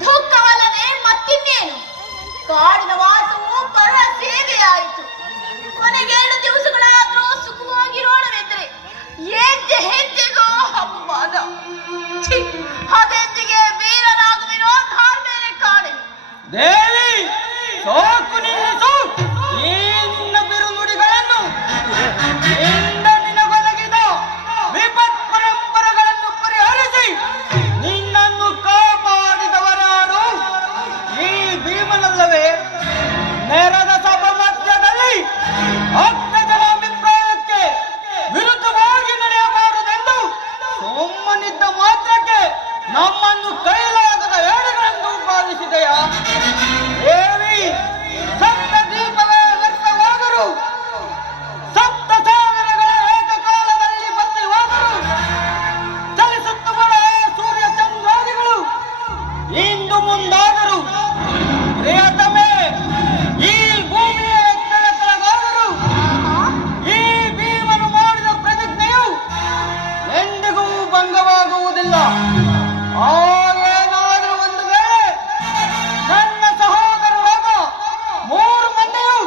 ದುಃಖವಲ್ಲದೆ ಮತ್ತಿನ್ನೇನು? ಕಾಡಿನ ವಾಸವು ಪರ ಸೇವೆಯಾಯಿತು. ಕೊನೆಗೆ 7 ದಿವಸಗಳಾದ್ರೂ ಸುಖವಾಗಿರೋಣವೆಂದ್ರೆ ಹೆಜ್ಜೆ ಹೆಜ್ಜೆಗೂ ಅಪಮಾನ. ಅದೆಂದಿಗೆ ವೀರನಾಗುವಿನೋ ಧಾರ್ಮೇಲೆ ಕಾಣೆ. ದೇವಿ ಸಾಕು ನಿಲ್ಲಿಸು ಈ ನಿನ್ನ ಬಿರುನುಡಿಗಳನ್ನು. ನಿನಗೊದಗಿದ ವಿಪತ್ ಪರಂಪರೆಗಳನ್ನು ಪರಿಹರಿಸಿ ನಿನ್ನನ್ನು ಕಾಪಾಡಿದವರಾರು ಈ ಭೀಮನಲ್ಲವೇ? ನೆರದ ಸಭಾ ಮಧ್ಯದಲ್ಲಿ ಅಗ್ರಜನ ಅಭಿಪ್ರಾಯಕ್ಕೆ ವಿರುದ್ಧವಾಗಿ ನಡೆಯಬಾರದೆಂದು ಸುಮ್ಮನಿದ್ದ ಮಾತ್ರಕ್ಕೆ ನಮ್ಮನ್ನು ಕೈಲಾಗದ ಏಡುಗಳನ್ನು ಪಾಲಿಸಿದೆಯಾ ದೇವಿ? ಸಪ್ತ ದೀಪವೇ ವ್ಯರ್ಥವಾದರು, ಸಪ್ತ ಸಾಗರಗಳ ಏಕಕಾಲದಲ್ಲಿ ಬತ್ತಿ ಹೋದರು, ಚಲಿಸುತ್ತುವ ಸೂರ್ಯ ಚಂದ್ರಾದಿಗಳು ಇಂದು ಮುಂದಾದರು. ಪ್ರಿಯತಮೆ, ಈ ಭೂಮಿಯ ಕೆಳಗಾದರು. ಈ ಭೀಮನು ಮಾಡಿದ ಪ್ರತಿಜ್ಞೆಯು ಎಂದಿಗೂ ಭಂಗವಾಗುವುದಿಲ್ಲ. ಏನಾದರೂ ಒಂದು ವೇಳೆ ನನ್ನ ಸಹೋದರರಾದ 3 ಮಂದಿಯು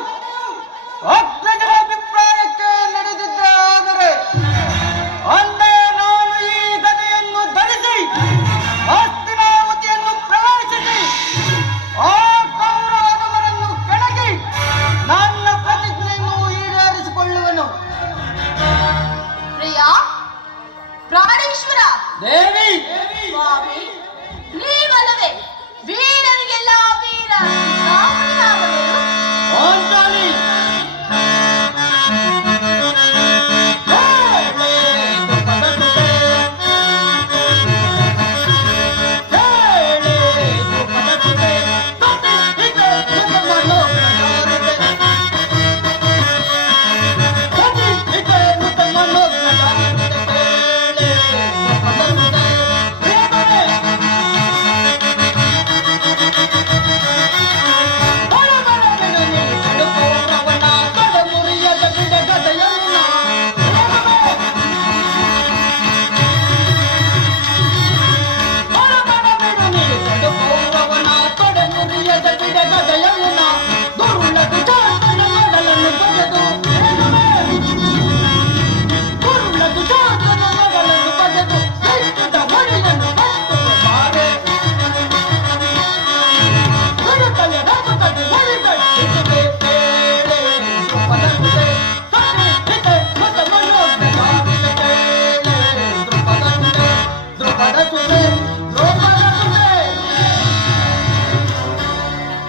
ಅಗ್ರಜನ ಅಭಿಪ್ರಾಯಕ್ಕೆ ನಡೆದಿದ್ದೆ ಆದರೆ ಅಂದೇ ನಾನು ಈ ಗದೆಯನ್ನು ಧರಿಸಿ ಹಸ್ತಿನಾವತಿಯನ್ನು ಪ್ರವೇಶಿಸಿ ಆ ಕೌರವರನ್ನು ಕೆಳಗಿ ನನ್ನ ಪ್ರತಿಜ್ಞೆಯನ್ನು ಈಡೇರಿಸಿಕೊಳ್ಳುವನು. ಪ್ರಿಯ ಪ್ರಾಣೇಶ್ವರ ದೇವಿ, ಸ್ವಾಮಿ, ನೀವಲ್ಲವೇ ವೀರರಿಗೆಲ್ಲ ವೀರ ಶ್ರೀರಾಮನಾದವರು? ಪಾಂಚಾಲಿ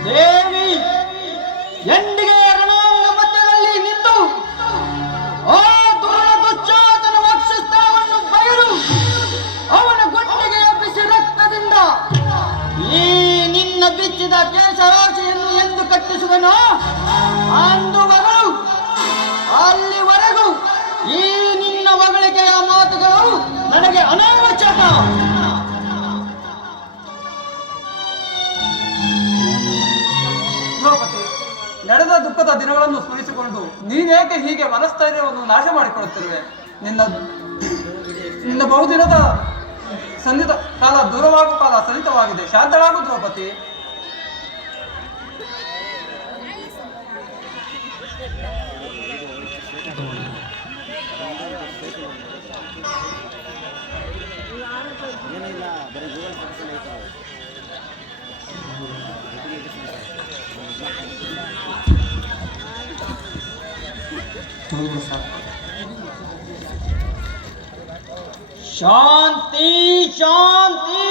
ದೇವಿ ಎಂದಿಗೆ ರಣಾಂಗ ಮಧ್ಯದಲ್ಲಿ ನಿಂತು ಆ ದುರುಳ ದುಶ್ಚಾತನ ವಕ್ಷಸ್ಥಳವನ್ನು ಬಯಲು ಅವನ ಗುಂಡಿಗೆಯ ಬಿಸಿ ರಕ್ತದಿಂದ ಈ ನಿನ್ನ ಬಿಚ್ಚಿದ ಕೇಶರಾಶಿಯನ್ನು ಎಂದು ಕಟ್ಟಿಸುವನೋ ಅಂದುವಗಳು ಅಲ್ಲಿವರೆಗೂ ಈ ನಿನ್ನ ಹೊಗಳಿಕೆಯ ಮಾತುಗಳು ನನಗೆ ಅನಾವಶ್ಯಕ. ನಡೆದ ದುಃಖದ ದಿನಗಳನ್ನು ಸ್ಮರಿಸಿಕೊಂಡು ನೀನೇಕೆ ಹೀಗೆ ಮನಸ್ಥೈರ್ಯವನ್ನು ನಾಶ ಮಾಡಿಕೊಳ್ಳುತ್ತಿರುವೆ? ನಿನ್ನ ಬಹುದಿನದ ಸನ್ನಿಧ ಕಾಲ ದೂರವಾಗುವ ಕಾಲ ಸನ್ನಿಹಿತವಾಗಿದೆ. ಶಾಂತಳಾಗು ದ್ರೌಪದಿ. ಶಾಂತಿ ಶಾಂತಿ